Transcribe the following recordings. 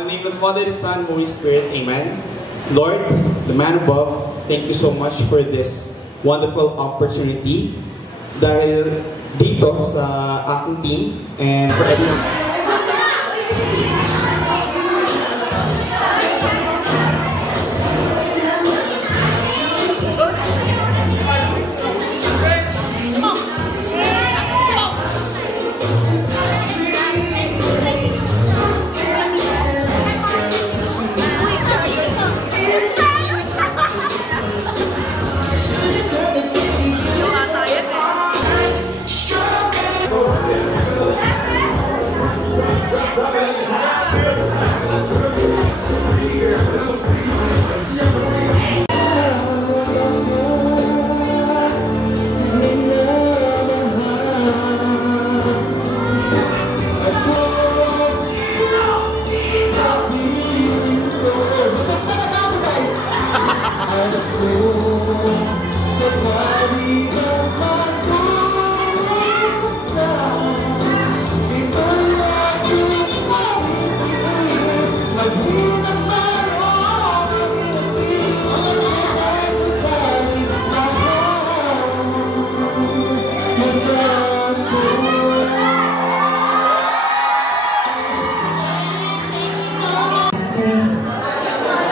In the name of the Father, the Son, Holy Spirit, Amen. Lord, the man above, thank you so much for this wonderful opportunity. Dahil dito sa aking team and for everyone.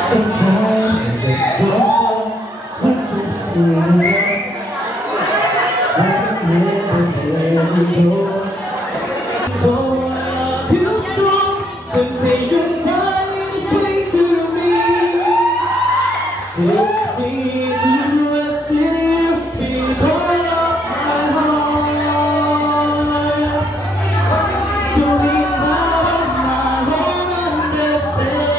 Sometimes I just don't know what keeps me alive. I never let you go. So I love you so. Temptation finds its way to me. Takes me to rest in you. With all of my heart. To lean out of my own understanding.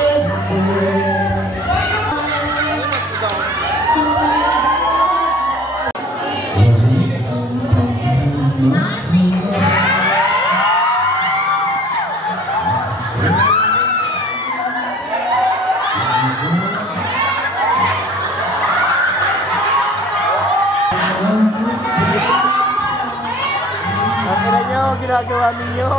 Nakita nyo, ginagawa ninyo.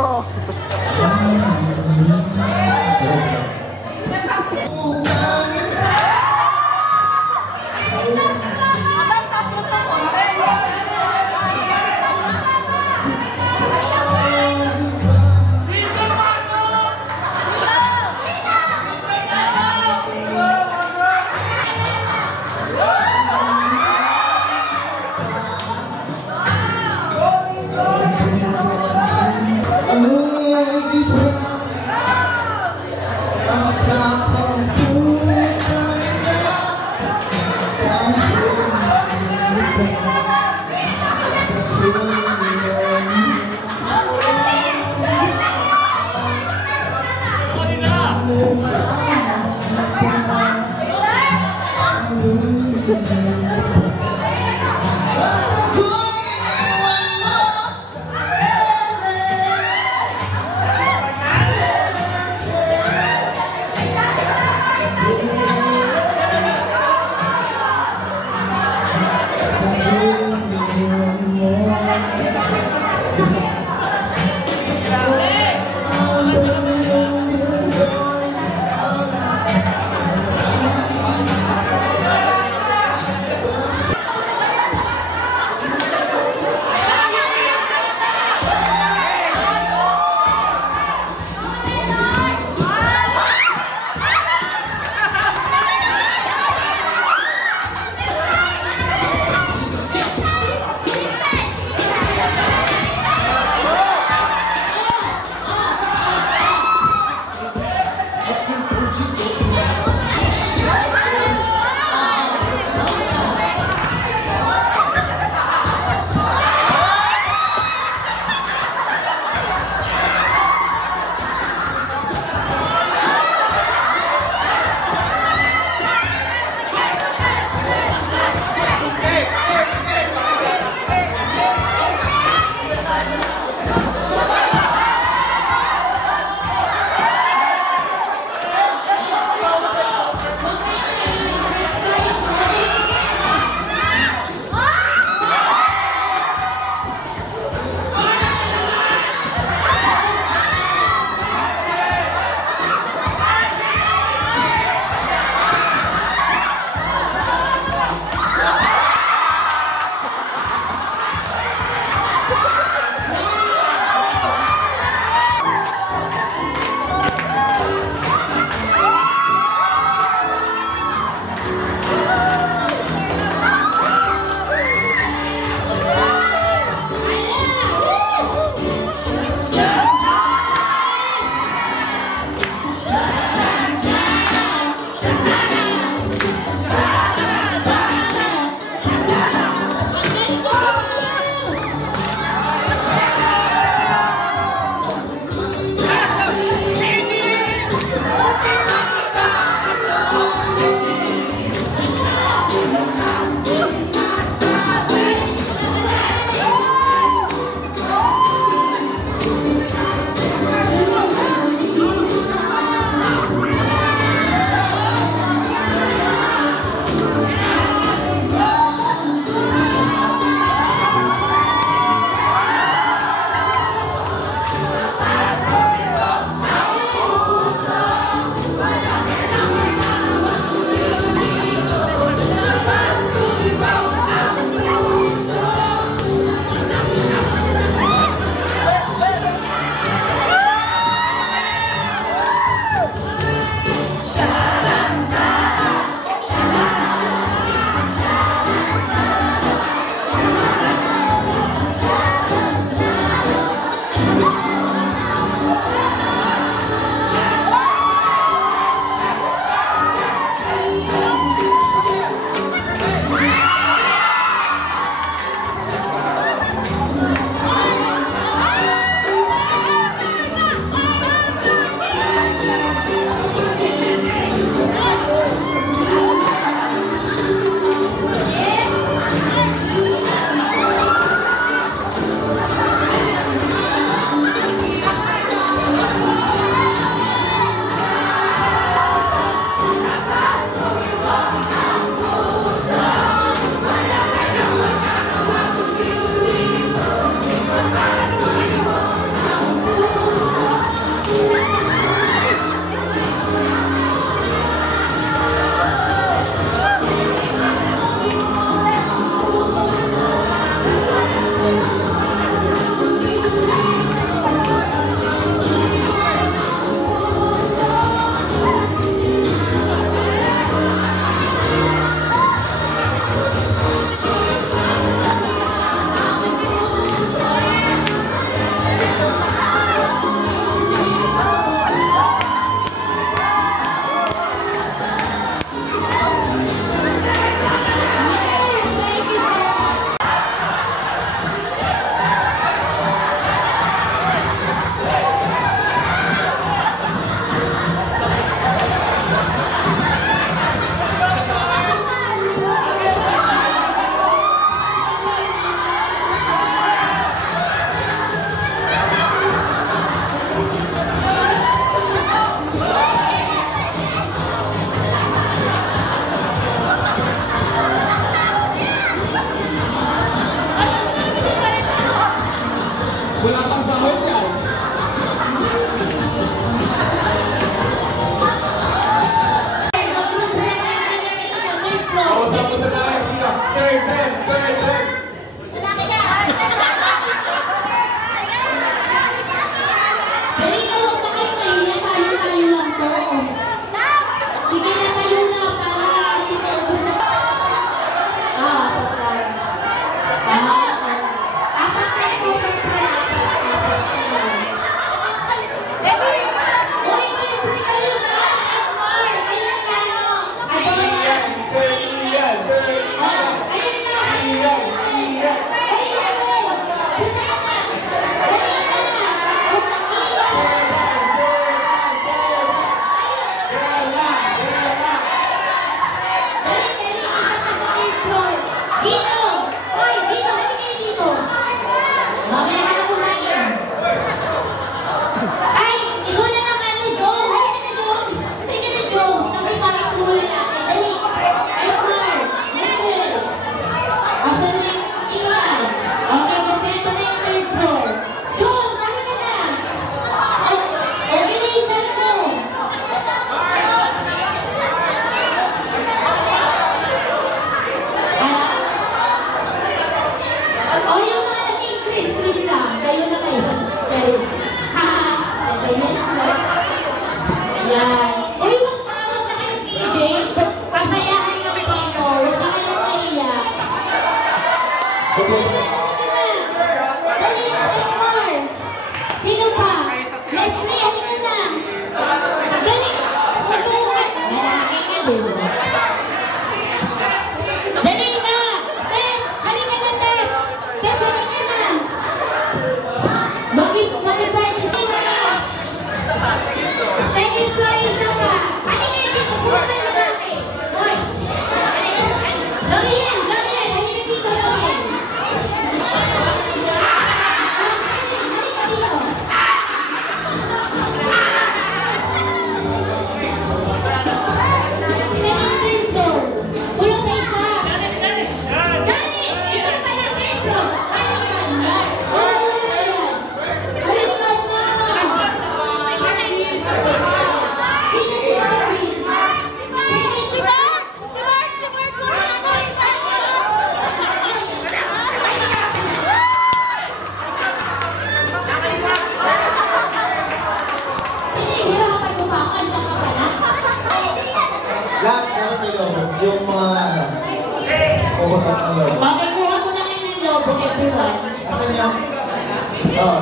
Oh.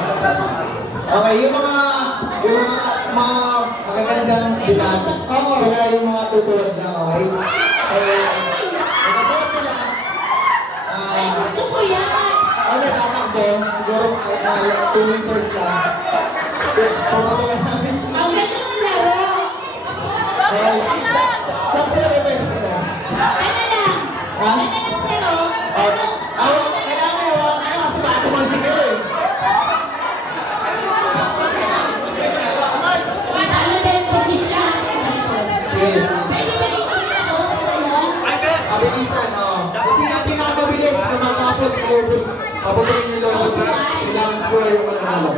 Okay, yung mga magagandang bilat. Oo, sila yung mga tutulad na, okay? Nakatulad nila. Ay, gusto ko yan! Ano, tatakbo, siguro 2 meters lang. Pumatulan namin. Ang ganda ng laro! Saan sila may pwesto na? Ano lang? Ha? Ano lang, sir, oh? Kailangan may hawakan kayo kasi baka tumansik kayo eh. Ano ba yung posisyon natin dito? Sige. Pwede ba dito siya, oh? Ganun? Kabilisan, oo. Kasi ang pinakabilis na matapos maubos, paputuloy nyo lang sa kailangan ko yung manalo.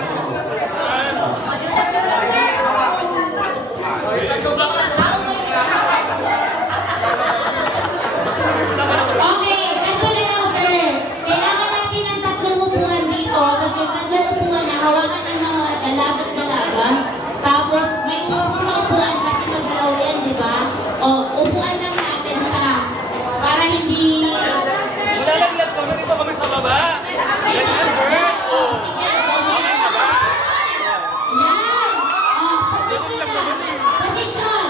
Okay, ito na lang, sir. Kailangan natin ng 3 upuan dito. Tapos yung 3 upuan na hawakan ng mga dalagat-dalaga. Tapos may upo sa upuan kasi mag-araw yan, di ba? O, upuan lang natin siya. Para hindi... Lalaglag kami dito kami sa baba. Yan! Position na! Position!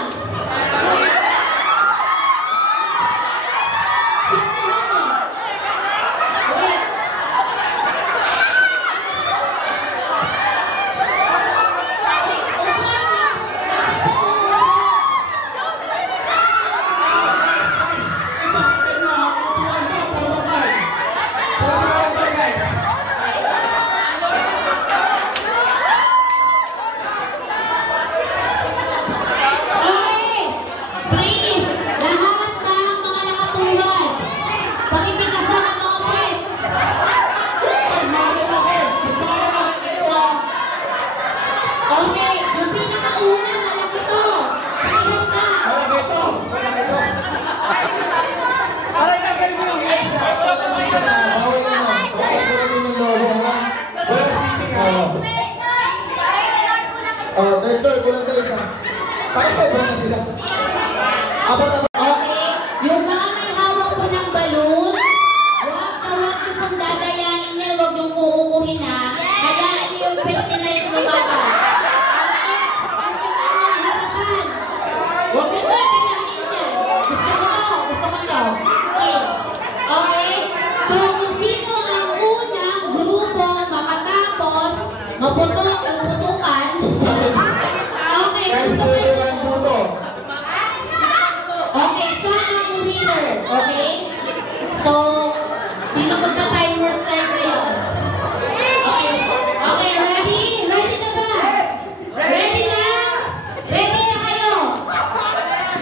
Okay, please, lahat ng mga nakatulad, pakipikasan ang mga pwet. Okay, yung pinakauna na lang ito. Pakinggan na. Third door, kulang tayo isa. Para sobrang na sila. Apat. Okay, yung mga may hawak po ng balon, huwag niyo pong dadayain yan, huwag niyong kukukuhin ha. Hayaan niyo yung pet nila yung lumaban. Okay, ang kailangan harapan. Huwag niyo dadayain yan. Gusto ko to. Okay. Okay, so kung sino ang unang grupo makatapos, maputok ang putukan. Okay, gusto ko yung okay, siya ang winner. Okay? So, sino magka-timer start ngayon? Okay. Okay, ready? Ready na ba? Ready na? Ready na kayo?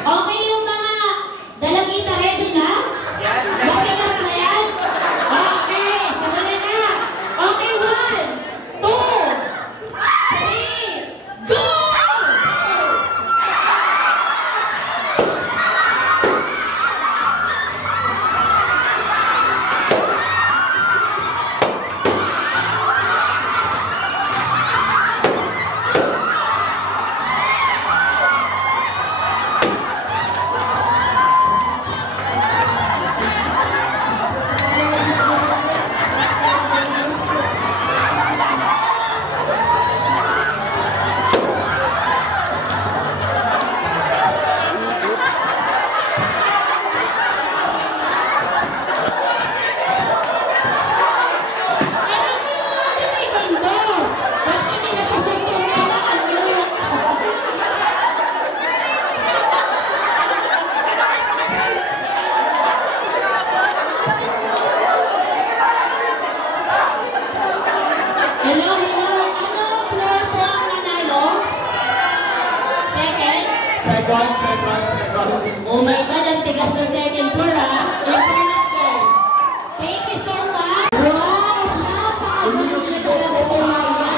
Okay yung mga dalagita, ready na? Mapigas na yan? Okay, simula na. Okay, 1, 2, 3, go! Hello, hello. Ano floor po ang nanalo? Second? Second. Oh my God, ang tigas ng second floor ha. In fairness, girl. Thank you so much. Wow, napakagaling na talaga si Maya.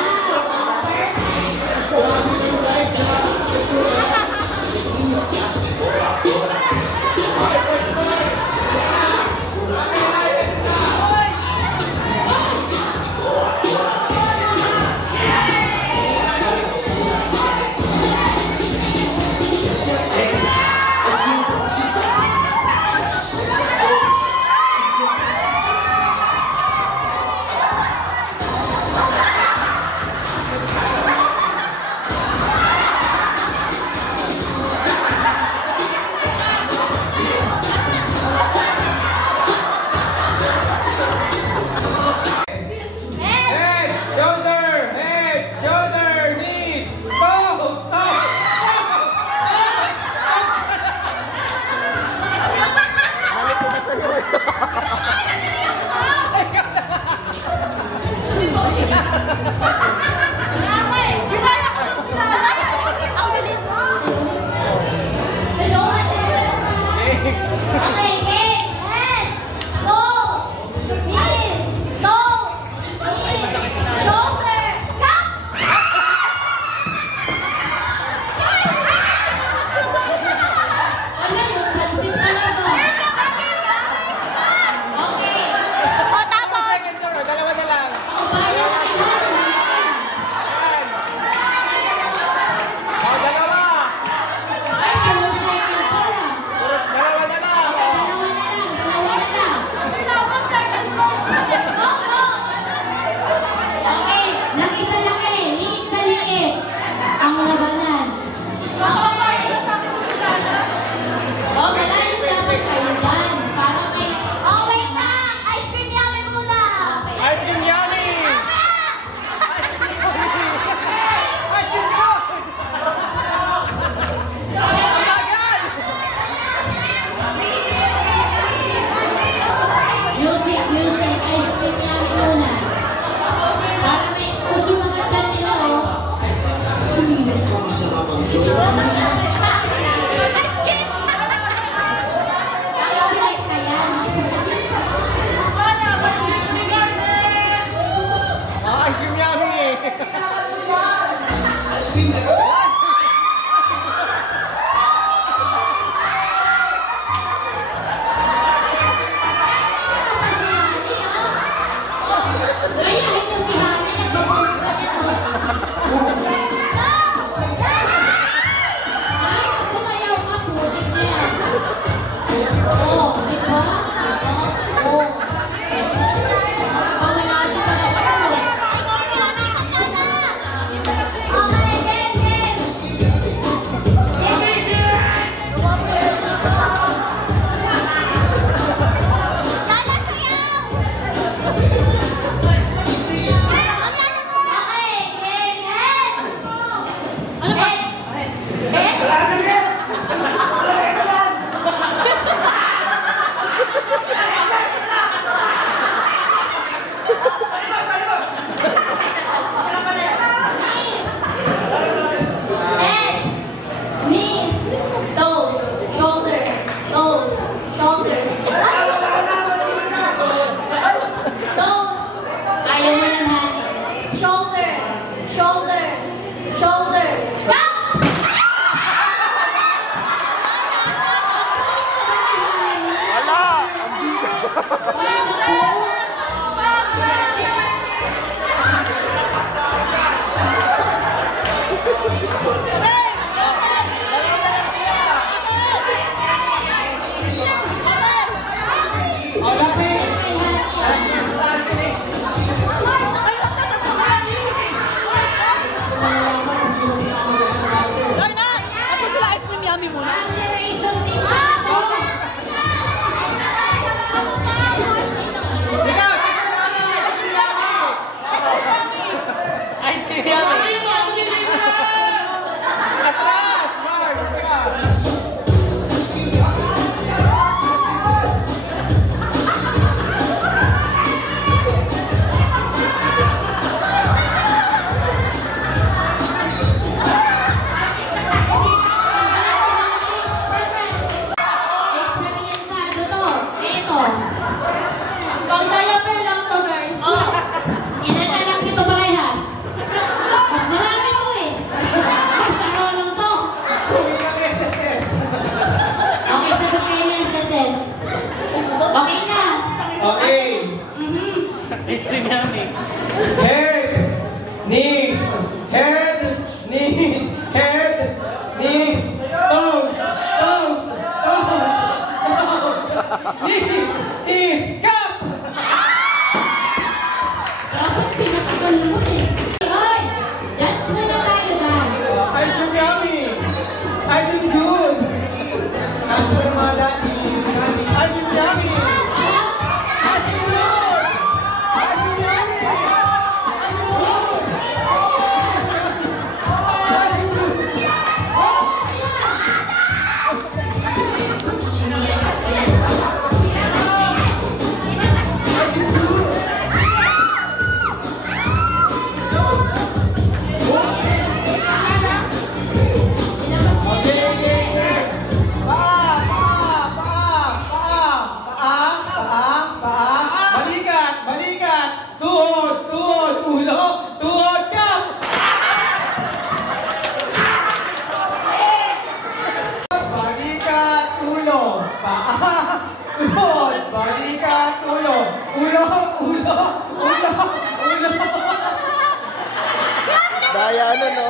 Daya ano no?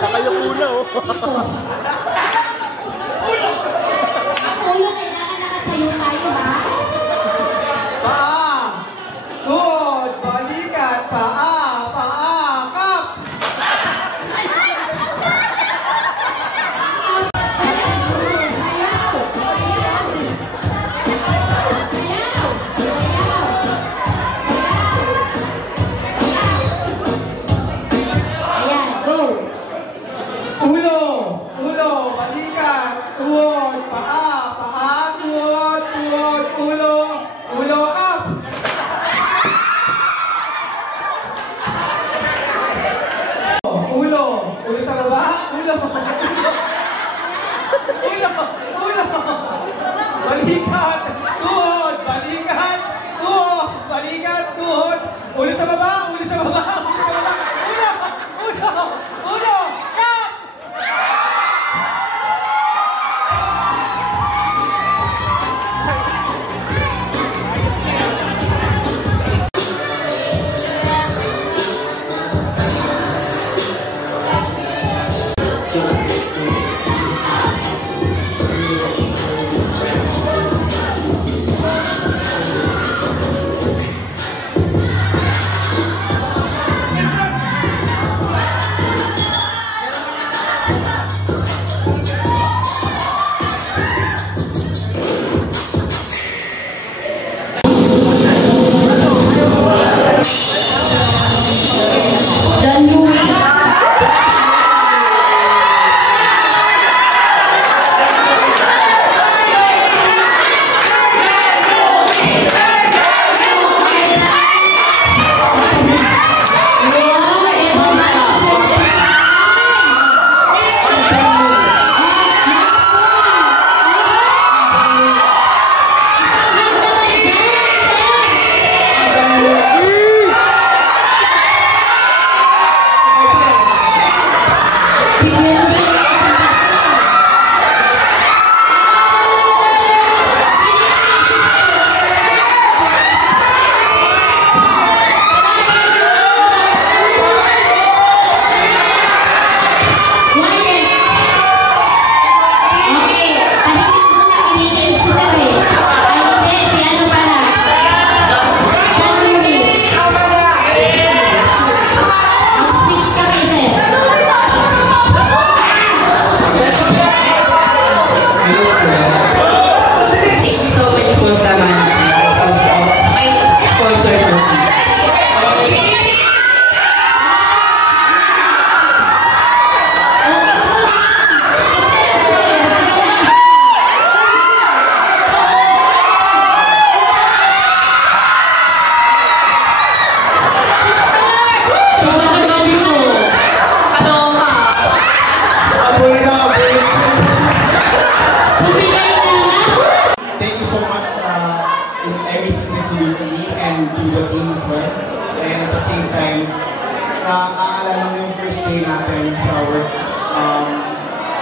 Saka yung ulo. Ang ulo, kailangan nakatayo tayo, ha? Paa, tuhod, balikat, paa, kap. Ayan, go! Ulo, balikat, tuhod, paa, tuhod, ulo, up. Ulo sa baba, ulo. Balikat, tuhod, ulo sa baba, ulo, up.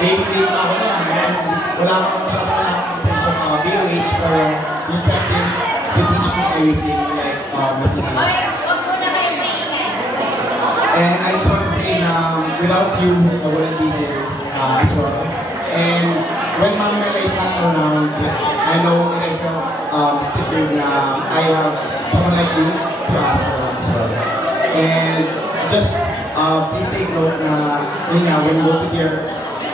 Dating pa ako na. Wala akong masyadong anak in terms of BOH, pero you step in to teach me everything like Latinas. And I just want to say without you, I wouldn't be here as well. And when Ma'am Mela is not around, I know that I felt secured na I have someone like you to ask for as well. And just please take note na yun nga, when you go to here,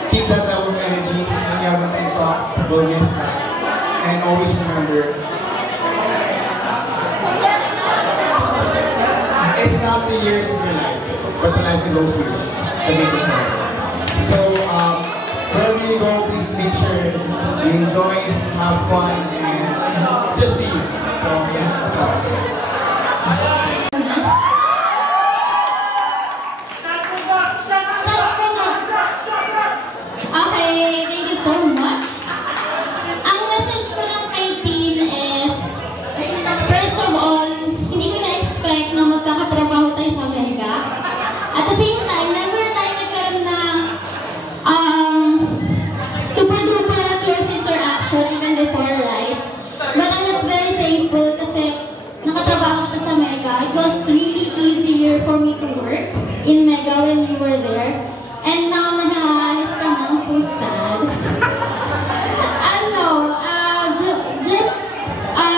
keep that level of energy when you have nothing talks, go against that. And always remember, it's not the years of your life, but the life of those years that make it fun. So, wherever you go, please make sure you enjoy, have fun, and just be you. So, yeah, that's all. Okay, thank you so much. Ang message ko lang kay Tin is, first of all, hindi ko na-expect na magkakatrabaho tayo sa Mega. At the same time, never tayo nagkaroon ng super-duper close interaction even before, right? But I was very thankful kasi nakatrabaho kita sa Mega. It was really easier for me to work in Mega when you were there. And now, nahaalis ka na, I'm so sad. Just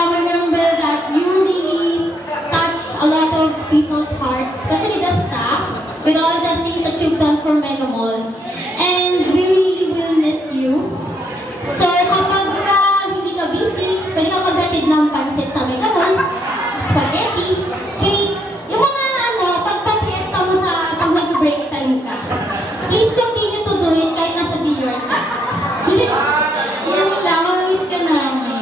remember that you really touch a lot of people's hearts, especially the staff, with all the things that you've done for Mega Mall. And we really will miss you. So, kapag hindi ka busy, pwede ka maghatid ng pansit sa Mega Mall, spaghetti, cake, yung mga pagpa-fiesta mo sa pag nag-break time ka. Please continue to do it kahit nasa New York ka. Yun lang, mamiss ka namin.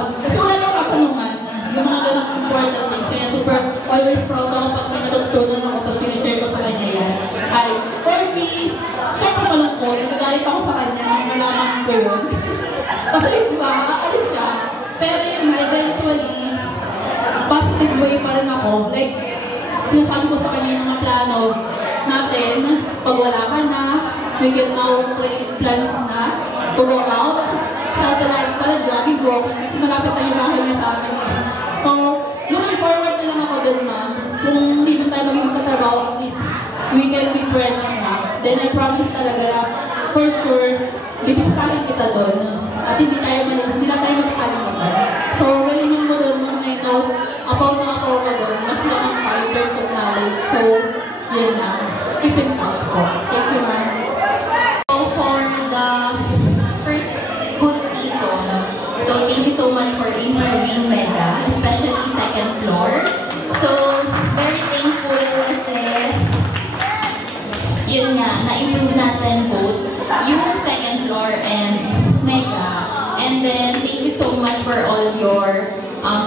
Kasi wala nang katanungan yung mga ganang important things. Kaya super always proud ako pag may natutunan ako tapos sinishare ko sa kanya yan. For me, syempre malungkot, nagagalit ako sa kanya nung nalaman ko yun. Kasi diba, alis siya. Pero yun na, eventually, positive way pa rin ako. Like, sinasabi ko sa kanya yung mga plano natin, pag wala ka na, we can now create plans na to go out, healthy lifestyle, jogging, walking, kasi malapit na yung bahay niya sa amin. So, looking forward na lang ako dun, ma'am. Kung hindi mo tayo maging magkatrabaho, at least we can be friends na. Then I promise talaga, for sure, bibisitahin kita dun. At hindi na tayo magkakalimutan. So, galingan mo dun, ma'am, I know, apaw ka dun, mas lang ang fighters of knowledge. So, yun na. Keep in touch po. Thank you, ma'am. So, for the first full season, so thank you so much for improving Mega, especially second floor. So, very thankful kasi yun nga, na-improve natin both yung second floor and Mega. And then, thank you so much for all your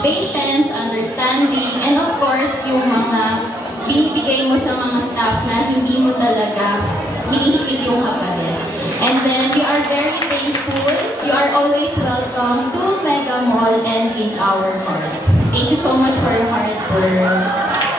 patience, understanding, and of course, yung mga binibigay mo sa mga staff na hindi mo talaga hinihigil yung kapalit. And then, we are very thankful. You are always welcome to Mega Mall and in our hearts. Thank you so much for your hard work.